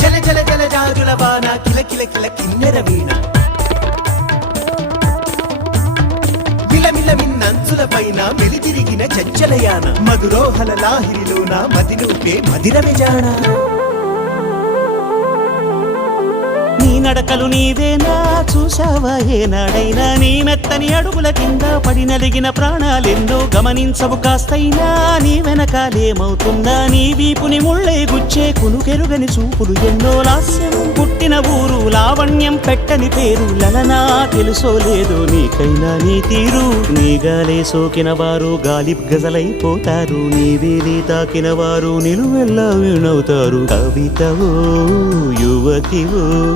జల జల జల జాజుల వాన కిల కిల కిల కిన్నెర వీణ మిలమిల మిన్నంచుల పైన మెలితిరిగిన చంచలయాన మధురోహల లాహిరిలోన మదినూపే మదిర విజాణ నీ నడకలు నీవేనా చూసావా ఏనాడైనా నీ మెత్తని అడుగుల కింద పడి నలిగిన ప్రాణాలెన్నో గమనించవు కాస్తైనా నీ వెనకాలేమవుతుందా నీ వీపుని ముళ్ళే గుచ్చే కునుకెరుగని చూపులు ఎన్నో లాస్యం పుట్టిన ఊరు లావణ్యం పెట్టని పేరు లలనా తెలుసో లేదో నీకైనా నీ తీరు నీ గాలే సోకిన వారు గాలి గజలైపోతారు నీ వేలి తాకిన వారు నిలువెల్లా వీణవుతారు కవితవో యువతివో